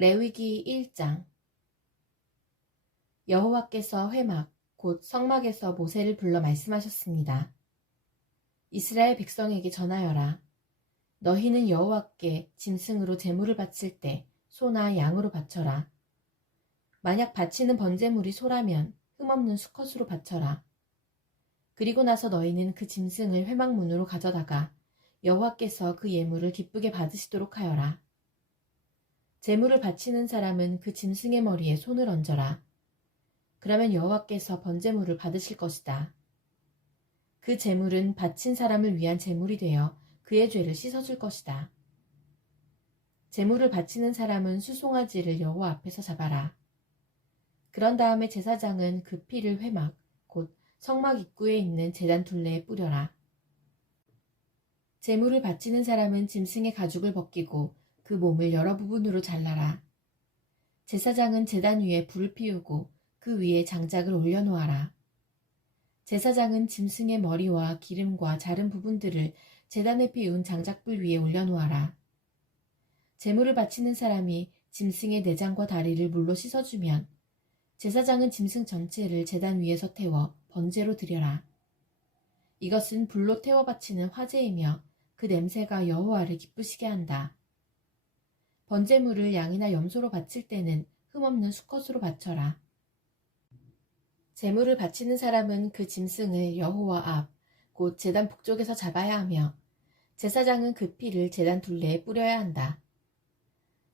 레위기 1장. 여호와께서 회막 곧 성막에서 모세를 불러 말씀하셨습니다. 이스라엘 백성에게 전하여라. 너희는 여호와께 짐승으로 제물을 바칠 때 소나 양으로 바쳐라. 만약 바치는 번제물이 소라면 흠없는 수컷으로 바쳐라. 그리고 나서 너희는 그 짐승을 회막문으로 가져다가 여호와께서 그 예물을 기쁘게 받으시도록 하여라. 제물을 바치는 사람은 그 짐승의 머리에 손을 얹어라. 그러면 여호와께서 번제물을 받으실 것이다. 그 제물은 바친 사람을 위한 제물이 되어 그의 죄를 씻어줄 것이다. 제물을 바치는 사람은 수송아지를 여호와 앞에서 잡아라. 그런 다음에 제사장은 그 피를 회막 곧 성막 입구에 있는 제단 둘레에 뿌려라. 제물을 바치는 사람은 짐승의 가죽을 벗기고 그 몸을 여러 부분으로 잘라라. 제사장은 제단 위에 불을 피우고 그 위에 장작을 올려놓아라. 제사장은 짐승의 머리와 기름과 자른 부분들을 제단에 피운 장작불 위에 올려놓아라. 제물을 바치는 사람이 짐승의 내장과 다리를 물로 씻어주면 제사장은 짐승 전체를 제단 위에서 태워 번제로 드려라. 이것은 불로 태워 바치는 화제이며 그 냄새가 여호와를 기쁘시게 한다. 번제물을 양이나 염소로 바칠 때는 흠없는 수컷으로 바쳐라. 제물을 바치는 사람은 그 짐승을 여호와 앞, 곧 제단 북쪽에서 잡아야 하며 제사장은 그 피를 제단 둘레에 뿌려야 한다.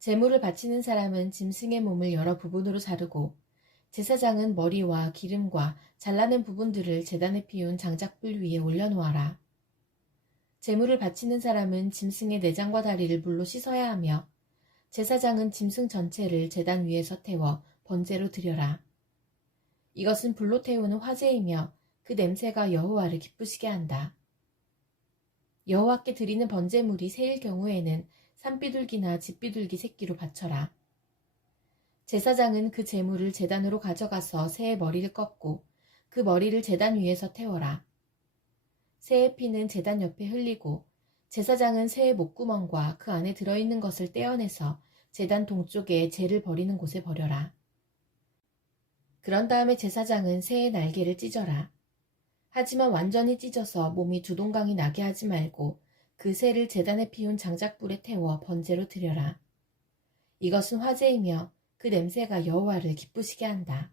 제물을 바치는 사람은 짐승의 몸을 여러 부분으로 자르고 제사장은 머리와 기름과 잘라낸 부분들을 제단에 피운 장작불 위에 올려놓아라. 제물을 바치는 사람은 짐승의 내장과 다리를 물로 씻어야 하며 제사장은 짐승 전체를 제단 위에서 태워 번제로 드려라. 이것은 불로 태우는 화제이며 그 냄새가 여호와를 기쁘시게 한다. 여호와께 드리는 번제물이 새일 경우에는 산비둘기나 집비둘기 새끼로 바쳐라. 제사장은 그 제물을 제단으로 가져가서 새의 머리를 꺾고 그 머리를 제단 위에서 태워라. 새의 피는 제단 옆에 흘리고 제사장은 새의 목구멍과 그 안에 들어있는 것을 떼어내서 제단 동쪽에 재를 버리는 곳에 버려라. 그런 다음에 제사장은 새의 날개를 찢어라. 하지만 완전히 찢어서 몸이 두 동강이 나게 하지 말고 그 새를 제단에 피운 장작불에 태워 번제로 드려라. 이것은 화제이며 그 냄새가 여호와를 기쁘시게 한다.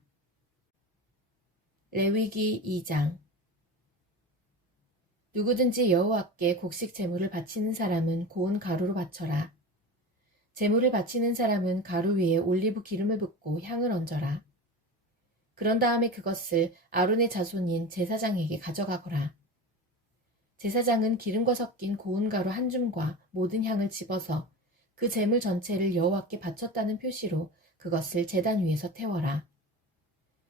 레위기 2장. 누구든지 여호와께 곡식 제물을 바치는 사람은 고운 가루로 바쳐라. 제물을 바치는 사람은 가루 위에 올리브 기름을 붓고 향을 얹어라. 그런 다음에 그것을 아론의 자손인 제사장에게 가져가거라. 제사장은 기름과 섞인 고운 가루 한 줌과 모든 향을 집어서 그 제물 전체를 여호와께 바쳤다는 표시로 그것을 제단 위에서 태워라.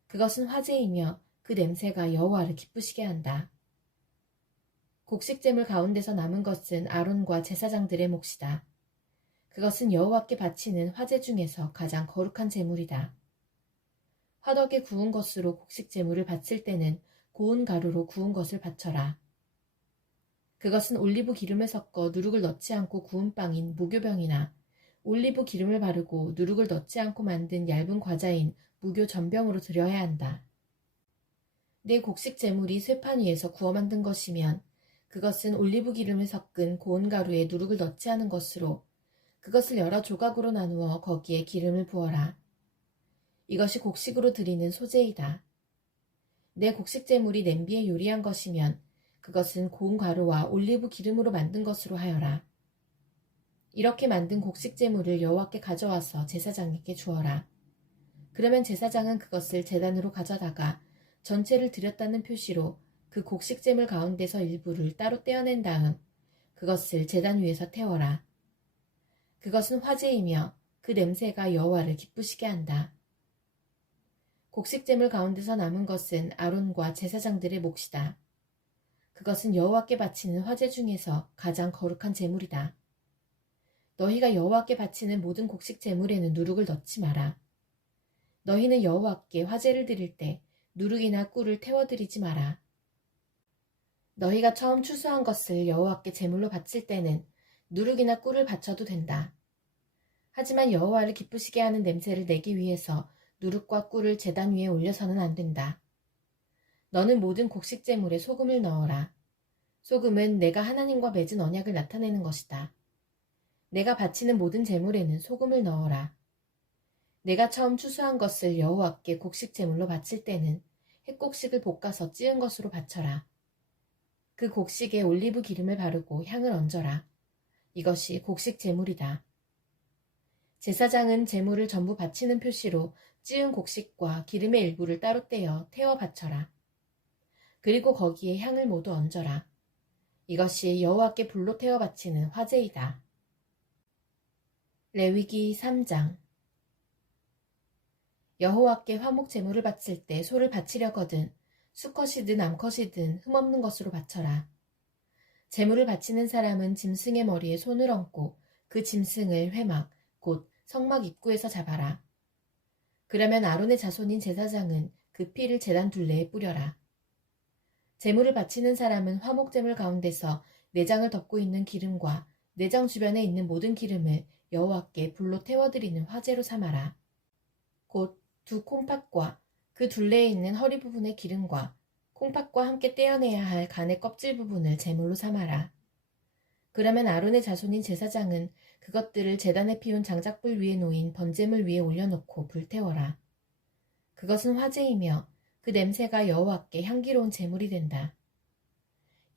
그것은 화제이며 그 냄새가 여호와를 기쁘시게 한다. 곡식 제물 가운데서 남은 것은 아론과 제사장들의 몫이다. 그것은 여호와께 바치는 화제 중에서 가장 거룩한 제물이다. 화덕에 구운 것으로 곡식 제물을 바칠 때는 고운 가루로 구운 것을 바쳐라. 그것은 올리브 기름을 섞어 누룩을 넣지 않고 구운 빵인 무교병이나 올리브 기름을 바르고 누룩을 넣지 않고 만든 얇은 과자인 무교 전병으로 드려야 한다. 내 곡식 제물이 쇠판 위에서 구워 만든 것이면 그것은 올리브 기름을 섞은 고운 가루에 누룩을 넣지 않은 것으로 그것을 여러 조각으로 나누어 거기에 기름을 부어라. 이것이 곡식으로 드리는 소제이다. 내 곡식 제물이 냄비에 요리한 것이면 그것은 고운 가루와 올리브 기름으로 만든 것으로 하여라. 이렇게 만든 곡식 제물을 여호와께 가져와서 제사장에게 주어라. 그러면 제사장은 그것을 제단으로 가져다가 전체를 드렸다는 표시로 그 곡식 제물 가운데서 일부를 따로 떼어낸 다음 그것을 제단 위에서 태워라. 그것은 화제이며 그 냄새가 여호와를 기쁘시게 한다. 곡식 제물 가운데서 남은 것은 아론과 제사장들의 몫이다. 그것은 여호와께 바치는 화제 중에서 가장 거룩한 제물이다. 너희가 여호와께 바치는 모든 곡식 제물에는 누룩을 넣지 마라. 너희는 여호와께 화제를 드릴 때 누룩이나 꿀을 태워드리지 마라. 너희가 처음 추수한 것을 여호와께 제물로 바칠 때는 누룩이나 꿀을 바쳐도 된다. 하지만 여호와를 기쁘시게 하는 냄새를 내기 위해서 누룩과 꿀을 제단 위에 올려서는 안 된다. 너는 모든 곡식 제물에 소금을 넣어라. 소금은 내가 하나님과 맺은 언약을 나타내는 것이다. 내가 바치는 모든 제물에는 소금을 넣어라. 내가 처음 추수한 것을 여호와께 곡식 제물로 바칠 때는 햇곡식을 볶아서 찌은 것으로 바쳐라. 그 곡식에 올리브 기름을 바르고 향을 얹어라. 이것이 곡식 제물이다. 제사장은 제물을 전부 바치는 표시로 찌은 곡식과 기름의 일부를 따로 떼어 태워 바쳐라. 그리고 거기에 향을 모두 얹어라. 이것이 여호와께 불로 태워 바치는 화제이다. 레위기 3장. 여호와께 화목 제물을 바칠 때 소를 바치려거든 수컷이든 암컷이든 흠없는 것으로 바쳐라. 제물을 바치는 사람은 짐승의 머리에 손을 얹고 그 짐승을 회막, 곧 성막 입구에서 잡아라. 그러면 아론의 자손인 제사장은 그 피를 제단 둘레에 뿌려라. 제물을 바치는 사람은 화목제물 가운데서 내장을 덮고 있는 기름과 내장 주변에 있는 모든 기름을 여호와께 불로 태워드리는 화제로 삼아라. 곧 두 콩팥과 그 둘레에 있는 허리 부분의 기름과 콩팥과 함께 떼어내야 할 간의 껍질 부분을 제물로 삼아라. 그러면 아론의 자손인 제사장은 그것들을 제단에 피운 장작불 위에 놓인 번제물 위에 올려놓고 불태워라. 그것은 화제이며 그 냄새가 여호와께 향기로운 제물이 된다.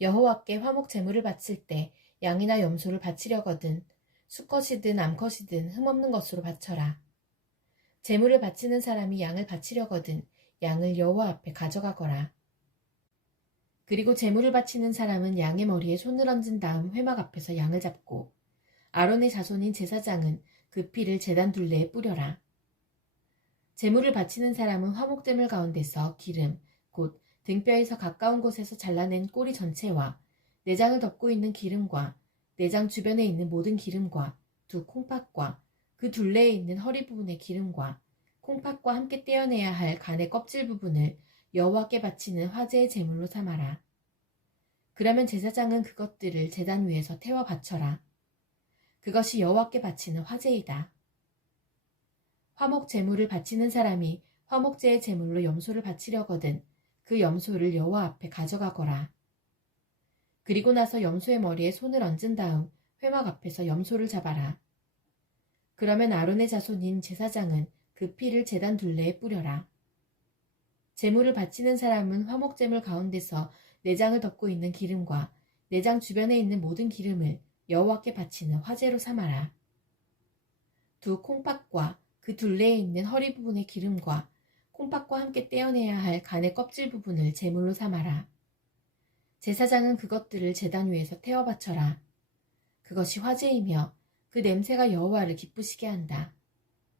여호와께 화목 제물을 바칠 때 양이나 염소를 바치려거든 수컷이든 암컷이든 흠없는 것으로 바쳐라. 제물을 바치는 사람이 양을 바치려거든 양을 여호와 앞에 가져가거라. 그리고 제물을 바치는 사람은 양의 머리에 손을 얹은 다음 회막 앞에서 양을 잡고 아론의 자손인 제사장은 그 피를 제단 둘레에 뿌려라. 제물을 바치는 사람은 화목제물 가운데서 기름, 곧 등뼈에서 가까운 곳에서 잘라낸 꼬리 전체와 내장을 덮고 있는 기름과 내장 주변에 있는 모든 기름과 두 콩팥과 그 둘레에 있는 허리 부분의 기름과 콩팥과 함께 떼어내야 할 간의 껍질 부분을 여호와께 바치는 화제의 제물로 삼아라. 그러면 제사장은 그것들을 제단 위에서 태워 바쳐라. 그것이 여호와께 바치는 화제이다. 화목 제물을 바치는 사람이 화목제의 제물로 염소를 바치려거든 그 염소를 여호와 앞에 가져가거라. 그리고 나서 염소의 머리에 손을 얹은 다음 회막 앞에서 염소를 잡아라. 그러면 아론의 자손인 제사장은 그 피를 제단 둘레에 뿌려라. 제물을 바치는 사람은 화목제물 가운데서 내장을 덮고 있는 기름과 내장 주변에 있는 모든 기름을 여호와께 바치는 화제로 삼아라. 두 콩팥과 그 둘레에 있는 허리 부분의 기름과 콩팥과 함께 떼어내야 할 간의 껍질 부분을 제물로 삼아라. 제사장은 그것들을 제단 위에서 태워 바쳐라. 그것이 화제이며 그 냄새가 여호와를 기쁘시게 한다.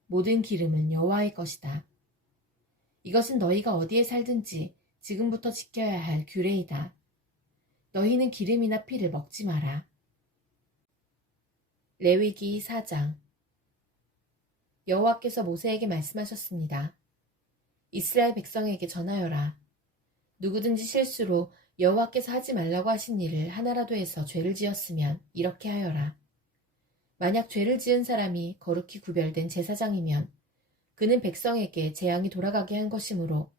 모든 기름은 여호와의 것이다. 이것은 너희가 어디에 살든지 지금부터 지켜야 할 규례이다. 너희는 기름이나 피를 먹지 마라. 레위기 4장. 여호와께서 모세에게 말씀하셨습니다. 이스라엘 백성에게 전하여라. 누구든지 실수로 여호와께서 하지 말라고 하신 일을 하나라도 해서 죄를 지었으면 이렇게 하여라. 만약 죄를 지은 사람이 거룩히 구별된 제사장이면 그는 백성에게 재앙이 돌아가게 한 것이므로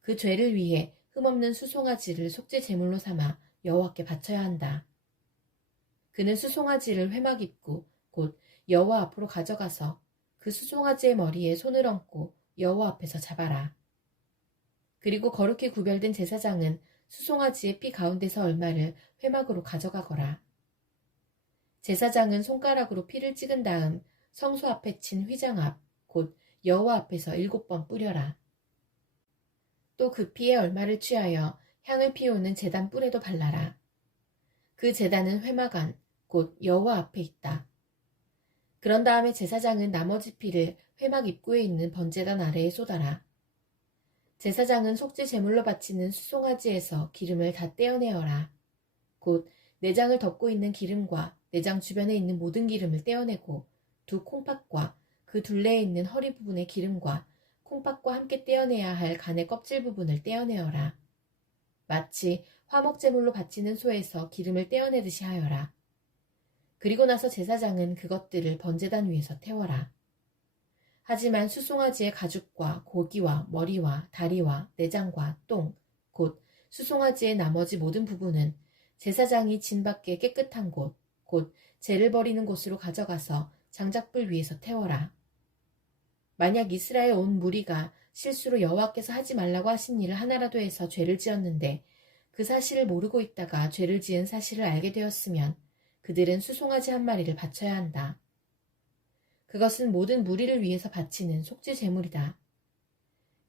그 죄를 위해 흠없는 수송아지를 속죄 제물로 삼아 여호와께 바쳐야 한다. 그는 수송아지를 회막 입구 곧 여호와 앞으로 가져가서 그 수송아지의 머리에 손을 얹고 여호와 앞에서 잡아라. 그리고 거룩히 구별된 제사장은 수송아지의 피 가운데서 얼마를 회막으로 가져가거라. 제사장은 손가락으로 피를 찍은 다음 성소 앞에 친 휘장 앞 곧 여호와 앞에서 7번 뿌려라. 또 그 피의 얼마를 취하여 향을 피우는 제단 뿔에도 발라라. 그 제단은 회막 안 곧 여호와 앞에 있다. 그런 다음에 제사장은 나머지 피를 회막 입구에 있는 번제단 아래에 쏟아라. 제사장은 속죄 제물로 바치는 수송아지에서 기름을 다 떼어내어라. 곧 내장을 덮고 있는 기름과 내장 주변에 있는 모든 기름을 떼어내고 두 콩팥과 그 둘레에 있는 허리 부분의 기름과 콩팥과 함께 떼어내야 할 간의 껍질 부분을 떼어내어라. 마치 화목제물로 바치는 소에서 기름을 떼어내듯이 하여라. 그리고 나서 제사장은 그것들을 번제단 위에서 태워라. 하지만 수송아지의 가죽과 고기와 머리와 다리와 내장과 똥, 곧 수송아지의 나머지 모든 부분은 제사장이 진 밖에 깨끗한 곳, 곧 재를 버리는 곳으로 가져가서 장작불 위에서 태워라. 만약 이스라엘 온 무리가 실수로 여호와께서 하지 말라고 하신 일을 하나라도 해서 죄를 지었는데 그 사실을 모르고 있다가 죄를 지은 사실을 알게 되었으면 그들은 수송아지 한 마리를 바쳐야 한다. 그것은 모든 무리를 위해서 바치는 속죄 제물이다.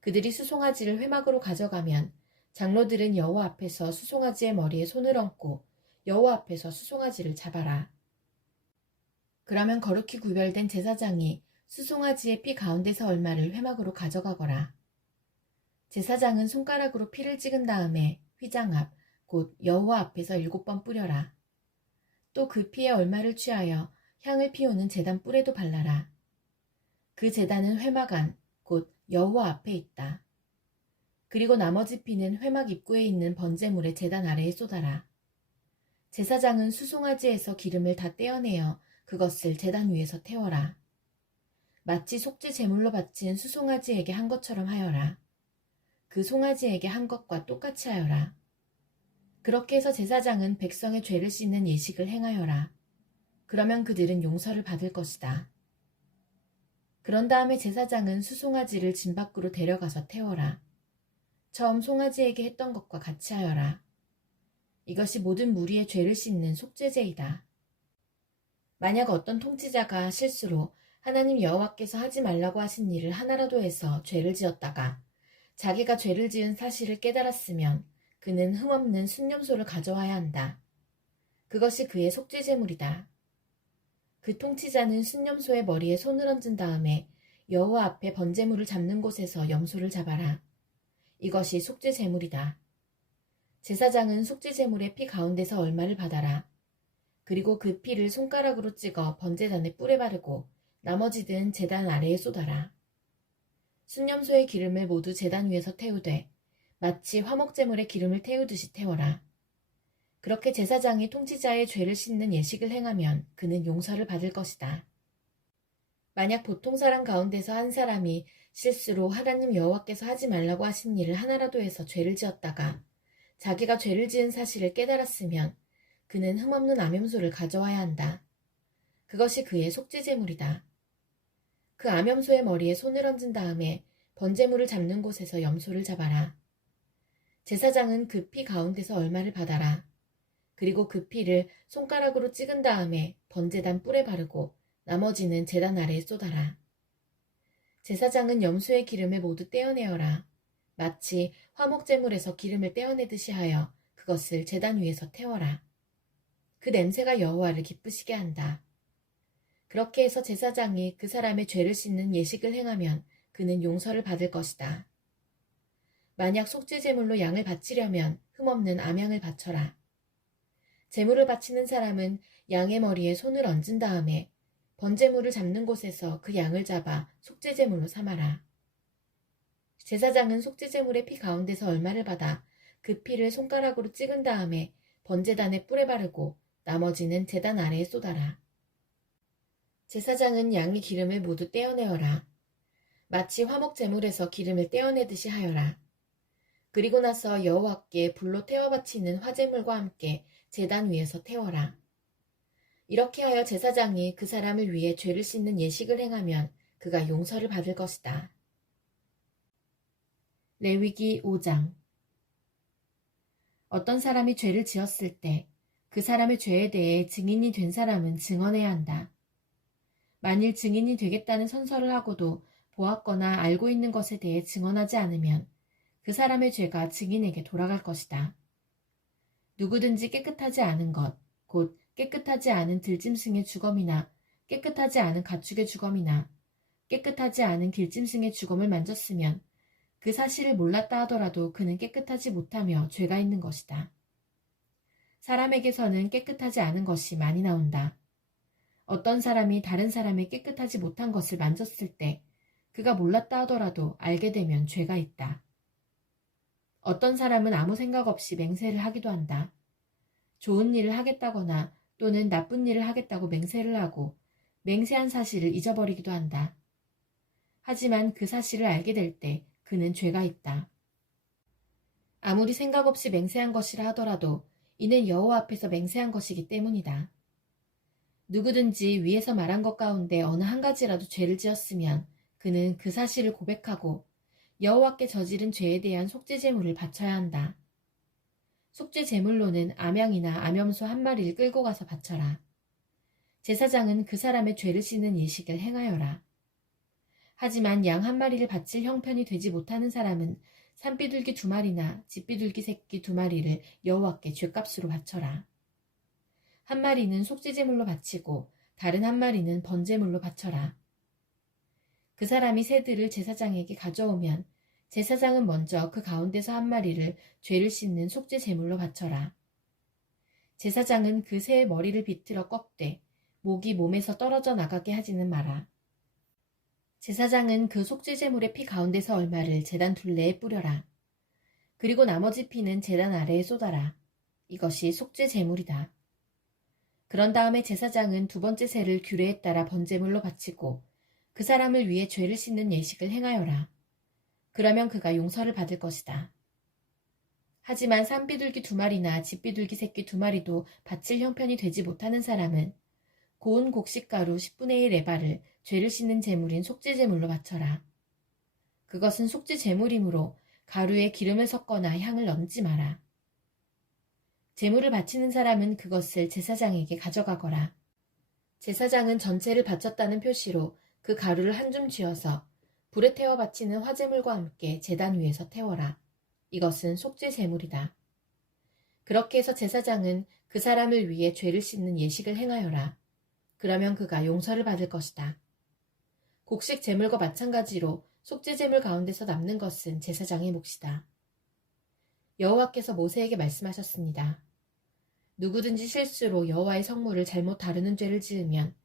그들이 수송아지를 회막으로 가져가면 장로들은 여호와 앞에서 수송아지의 머리에 손을 얹고 여호와 앞에서 수송아지를 잡아라. 그러면 거룩히 구별된 제사장이 수송아지의 피 가운데서 얼마를 회막으로 가져가거라. 제사장은 손가락으로 피를 찍은 다음에 휘장 앞, 곧 여호와 앞에서 7번 뿌려라. 또 그 피에 얼마를 취하여 향을 피우는 제단 뿔에도 발라라. 그 제단은 회막 안, 곧 여호와 앞에 있다. 그리고 나머지 피는 회막 입구에 있는 번제물의 제단 아래에 쏟아라. 제사장은 수송아지에서 기름을 다 떼어내어 그것을 제단 위에서 태워라. 마치 속죄 제물로 바친 수송아지에게 한 것처럼 하여라. 그 송아지에게 한 것과 똑같이 하여라. 그렇게 해서 제사장은 백성의 죄를 씻는 예식을 행하여라. 그러면 그들은 용서를 받을 것이다. 그런 다음에 제사장은 수송아지를 진 밖으로 데려가서 태워라. 처음 송아지에게 했던 것과 같이 하여라. 이것이 모든 무리의 죄를 씻는 속죄제이다. 만약 어떤 통치자가 실수로 하나님 여호와께서 하지 말라고 하신 일을 하나라도 해서 죄를 지었다가 자기가 죄를 지은 사실을 깨달았으면 그는 흠없는 순념소를 가져와야 한다. 그것이 그의 속죄제물이다. 그 통치자는 순념소의 머리에 손을 얹은 다음에 여호와 앞에 번제물을 잡는 곳에서 염소를 잡아라. 이것이 속죄제물이다. 제사장은 속죄제물의 피 가운데서 얼마를 받아라. 그리고 그 피를 손가락으로 찍어 번제단의 뿔에 바르고 나머지는 제단 아래에 쏟아라. 순념소의 기름을 모두 제단 위에서 태우되 마치 화목제물의 기름을 태우듯이 태워라. 그렇게 제사장이 통치자의 죄를 씻는 예식을 행하면 그는 용서를 받을 것이다. 만약 보통 사람 가운데서 한 사람이 실수로 하나님 여호와께서 하지 말라고 하신 일을 하나라도 해서 죄를 지었다가 자기가 죄를 지은 사실을 깨달았으면 그는 흠없는 암염소를 가져와야 한다. 그것이 그의 속죄제물이다. 그 암염소의 머리에 손을 얹은 다음에 번제물을 잡는 곳에서 염소를 잡아라. 제사장은 그 피 가운데서 얼마를 받아라. 그리고 그 피를 손가락으로 찍은 다음에 번제단 뿔에 바르고 나머지는 제단 아래에 쏟아라. 제사장은 염소의 기름을 모두 떼어내어라. 마치 화목제물에서 기름을 떼어내듯이 하여 그것을 제단 위에서 태워라. 그 냄새가 여호와를 기쁘시게 한다. 그렇게 해서 제사장이 그 사람의 죄를 씻는 예식을 행하면 그는 용서를 받을 것이다. 만약 속죄제물로 양을 바치려면 흠없는 암양을 바쳐라. 제물을 바치는 사람은 양의 머리에 손을 얹은 다음에 번제물을 잡는 곳에서 그 양을 잡아 속죄제물로 삼아라. 제사장은 속죄제물의 피 가운데서 얼마를 받아 그 피를 손가락으로 찍은 다음에 번제단의 뿔에 바르고 나머지는 제단 아래에 쏟아라. 제사장은 양의 기름을 모두 떼어내어라. 마치 화목제물에서 기름을 떼어내듯이 하여라. 그리고 나서 여호와께 불로 태워 바치는 화제물과 함께 제단 위에서 태워라. 이렇게 하여 제사장이 그 사람을 위해 죄를 씻는 예식을 행하면 그가 용서를 받을 것이다. 레위기 5장. 어떤 사람이 죄를 지었을 때 그 사람의 죄에 대해 증인이 된 사람은 증언해야 한다. 만일 증인이 되겠다는 선서를 하고도 보았거나 알고 있는 것에 대해 증언하지 않으면 그 사람의 죄가 증인에게 돌아갈 것이다. 누구든지 깨끗하지 않은 것, 곧 깨끗하지 않은 들짐승의 주검이나 깨끗하지 않은 가축의 주검이나 깨끗하지 않은 길짐승의 주검을 만졌으면 그 사실을 몰랐다 하더라도 그는 깨끗하지 못하며 죄가 있는 것이다. 사람에게서는 깨끗하지 않은 것이 많이 나온다. 어떤 사람이 다른 사람의 깨끗하지 못한 것을 만졌을 때 그가 몰랐다 하더라도 알게 되면 죄가 있다. 어떤 사람은 아무 생각 없이 맹세를 하기도 한다. 좋은 일을 하겠다거나 또는 나쁜 일을 하겠다고 맹세를 하고 맹세한 사실을 잊어버리기도 한다. 하지만 그 사실을 알게 될 때 그는 죄가 있다. 아무리 생각 없이 맹세한 것이라 하더라도 이는 여호와 앞에서 맹세한 것이기 때문이다. 누구든지 위에서 말한 것 가운데 어느 한 가지라도 죄를 지었으면 그는 그 사실을 고백하고 여호와께 저지른 죄에 대한 속죄 제물을 바쳐야 한다. 속죄 제물로는 암양이나 암염소 한 마리를 끌고 가서 바쳐라. 제사장은 그 사람의 죄를 씻는 예식을 행하여라. 하지만 양 한 마리를 바칠 형편이 되지 못하는 사람은 산비둘기 2마리나 집비둘기 새끼 2마리를 여호와께 죗값으로 바쳐라. 한 마리는 속죄제물로 바치고 다른 한 마리는 번제물로 바쳐라. 그 사람이 새들을 제사장에게 가져오면 제사장은 먼저 그 가운데서 한 마리를 죄를 씻는 속죄제물로 바쳐라. 제사장은 그 새의 머리를 비틀어 꺾되 목이 몸에서 떨어져 나가게 하지는 마라. 제사장은 그 속죄제물의 피 가운데서 얼마를 제단 둘레에 뿌려라. 그리고 나머지 피는 제단 아래에 쏟아라. 이것이 속죄제물이다. 그런 다음에 제사장은 2번째 새를 규례에 따라 번제물로 바치고 그 사람을 위해 죄를 씻는 예식을 행하여라. 그러면 그가 용서를 받을 것이다. 하지만 산비둘기 2마리나 집비둘기 새끼 2마리도 바칠 형편이 되지 못하는 사람은 고운 곡식가루 10분의 1 에바를 죄를 씻는 제물인 속죄제물로 바쳐라. 그것은 속죄제물이므로 가루에 기름을 섞거나 향을 얹지 마라. 제물을 바치는 사람은 그것을 제사장에게 가져가거라. 제사장은 전체를 바쳤다는 표시로 그 가루를 한 줌 쥐어서 불에 태워 바치는 화제물과 함께 제단 위에서 태워라. 이것은 속죄제물이다. 그렇게 해서 제사장은 그 사람을 위해 죄를 씻는 예식을 행하여라. 그러면 그가 용서를 받을 것이다. 곡식 제물과 마찬가지로 속죄제물 가운데서 남는 것은 제사장의 몫이다. 여호와께서 모세에게 말씀하셨습니다. 누구든지 실수로 여호와의 성물을 잘못 다루는 죄를 지으면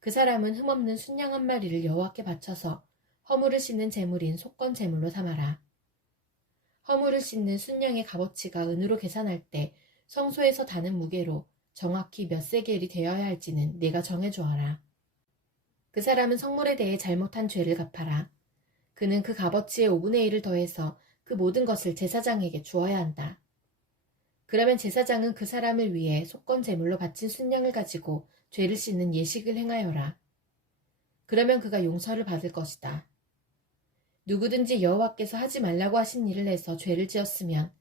그 사람은 흠없는 순양 한 마리를 여호와께 바쳐서 허물을 씻는 제물인 속건 제물로 삼아라. 허물을 씻는 순양의 값어치가 은으로 계산할 때 성소에서 다는 무게로 정확히 몇 세겔이 되어야 할지는 네가 정해주어라. 그 사람은 성물에 대해 잘못한 죄를 갚아라. 그는 그 값어치의 5분의 1을 더해서 그 모든 것을 제사장에게 주어야 한다. 그러면 제사장은 그 사람을 위해 속건 제물로 바친 순양을 가지고 죄를 씻는 예식을 행하여라. 그러면 그가 용서를 받을 것이다. 누구든지 여호와께서 하지 말라고 하신 일을 해서 죄를 지었으면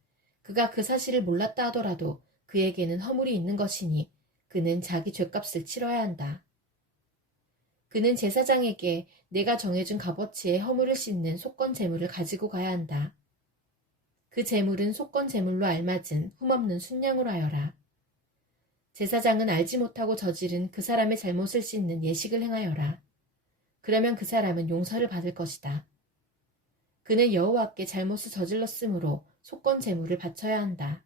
그가 그 사실을 몰랐다 하더라도 그에게는 허물이 있는 것이니 그는 자기 죗값을 치러야 한다. 그는 제사장에게 내가 정해준 값어치의 허물을 씻는 속건 제물을 가지고 가야 한다. 그 제물은 속건 제물로 알맞은 흠없는 순양으로 하여라. 제사장은 알지 못하고 저지른 그 사람의 잘못을 씻는 예식을 행하여라. 그러면 그 사람은 용서를 받을 것이다. 그는 여호와께 잘못을 저질렀으므로 속건 제물을 바쳐야 한다.